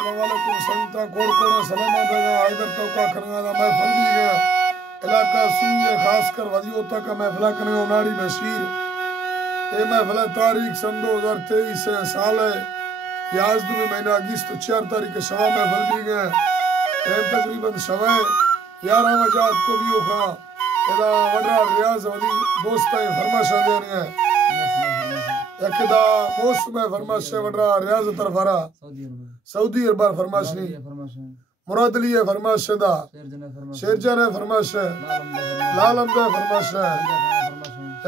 अस्सलाम वालेकुम संगता कोड़ कोड़ सलामा देगा हैदर टोका करना दा महफिल भी गया इलाका सुनिए खासकर वदियो तक महफिल करने उनाड़ी बशीर ये महफिल तारीख सन 2023 है साल है 11वें महीना अगस्त 4 तारीख के सवा महफिल भी गया टाइम तकरीबन सवा 11 वजात को भी होगा एदा वडरा रियाज वदी दोस्त है फरमाशा दे रहे हैं एकदा मौसम फरमाश वडरा रियाज तरफारा सऊदी अरब फरमाश नहीं मुरादली है फरमाश दा शेरजन है फरमाश लालम दा फरमाश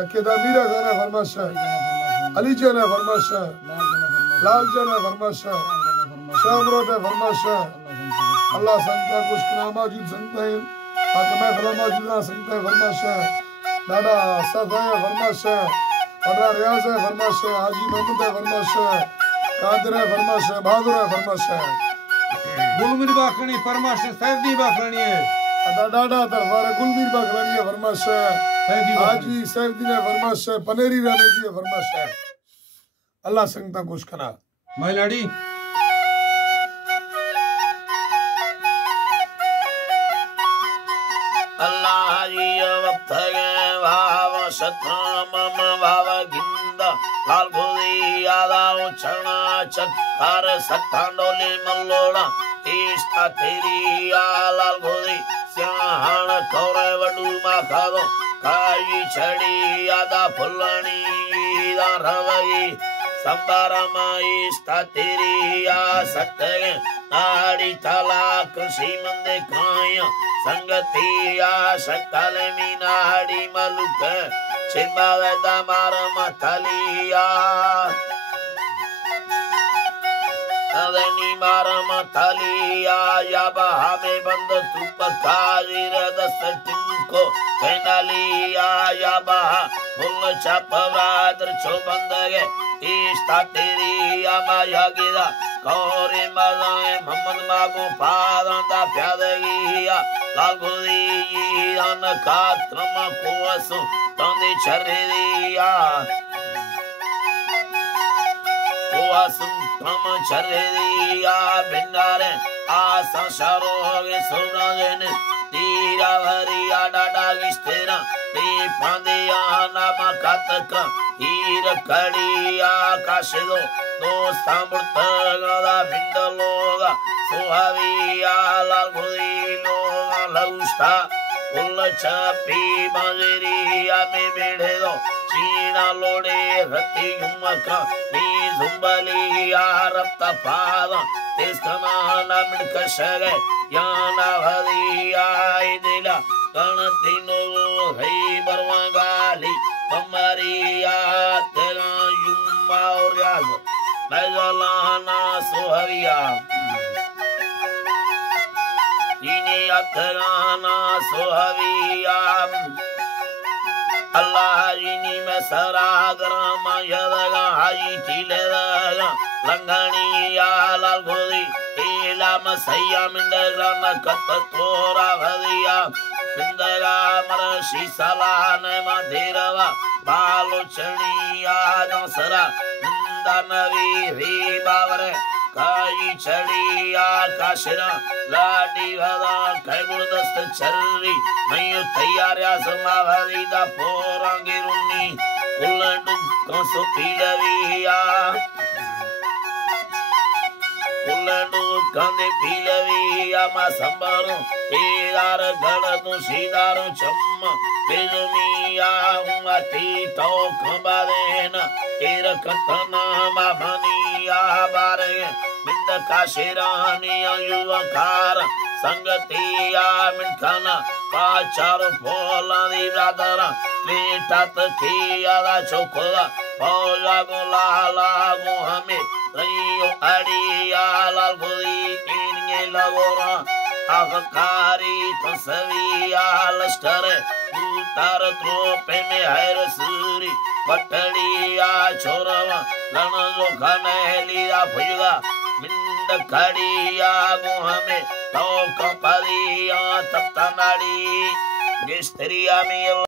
एकदा मीरा खान है फरमाश अली जन है फरमाश लाल जन है फरमाश शामरोड है फरमाश अल्लाह संता कुछ नामा जुद संता है आके मैं फला मौजूदा संता है फरमाश दादा सफा है फरमाश वडरा रियाज है फरमाश हाजी मोहम्मद है फरमाश कादिर है फरमाश बहादुर है फरमाश गुलमीर बाखणी फरमाश सैफदी बाखणी है अदा डाडा तरफारा गुलमीर बाखणी है फरमाश हाजी सैफदी ने फरमाश पनेरी राणे जी है फरमाश अल्लाह संगता कुछ करा महिलाड़ी अल्लाह जी वक्त गए भाव शतम भाव गिंद लाल भुदी यादाव चना चक्कर सत्तांडोली मल्लोड़ा इष्टा तेरी लाल भुदी स्याहण कौरे वडू माखादो काई छड़ी यादा फुल्लनी दा रवई संबारमा इष्टा तेरी सत्य नाड़ी तला कृषि मंदे काया संगतिया शकल मीनाड़ी मलुक चिंबावेदा मारम थलिया अदनी मारम थलिया या बहा में बंद तुप काजी रदस टिंको कैनालिया या बहा मुल छपवादर छो बंद गे इष्टा तेरी माया गिरा कौरे मजाए मोहम्मद मागो पारंदा प्यादगिया लागुदी अन कात्रम कोसो तंदे छरेदिया कोसम तम छरेदिया बिन्नारे आसा शरोगे सोरागन तीरा भरिया डाडा गिस्तेरा ती पांदिया नाम कातक हीर कड़िया काशलो दोस्तांबुर्त गदा बिंडलोगा सुहाविया लागुदी लोगा लउस्ता कुल छपी बाजरिया में बेढ़े दो चीना लोड़े रति युमका नी जुम्बलिया रप्ता पादा तेज कमाना मिड़क शगे याना भदिया दिला गणतिनो है बरवागाली ममरिया तेरा युम्मा और याज नजलाना सुहरिया इनी अतराना सुहरिया अल्लाह इनी में सरागर मायदगा हाई चिलेदगा लंगनिया लालगोदी इला मसैया मिंडगा नकत तोरा भदिया बिंदगा मरशी सलान मधेरवा बालो चढ़िया दसरा नवी री बावरे काई छड़िया काशरा लाडी भदा कैगुड़दस्त छर्री मयु तैयारिया समाभरी दा पोरांगी रुन्नी कुलंडु कंसो पीलविया कुलंडु कंदे पीलविया मा संबरो पीदार गड़दु सीदारो चम्मा बेजुमिया उमती तो खंबादेन तेर कतना मामनिया बारे मिंड काशिरानिया युवकार संगतिया मिंडखाना पाचारो पोला दी ब्रादरा लेटात किया दा चोकोला पोला गो लाला गो हमें रईयो अड़िया लाल गोदी इनगे लगोरा अवकारी तसविया लश्कर उतार त्रोपे में हैर सूरी पटड़िया छोरवा लन जो घनेलिया भुजगा मिंड खड़िया गुहा में तो कंपरिया तब तनाड़ी गिस्त्रिया में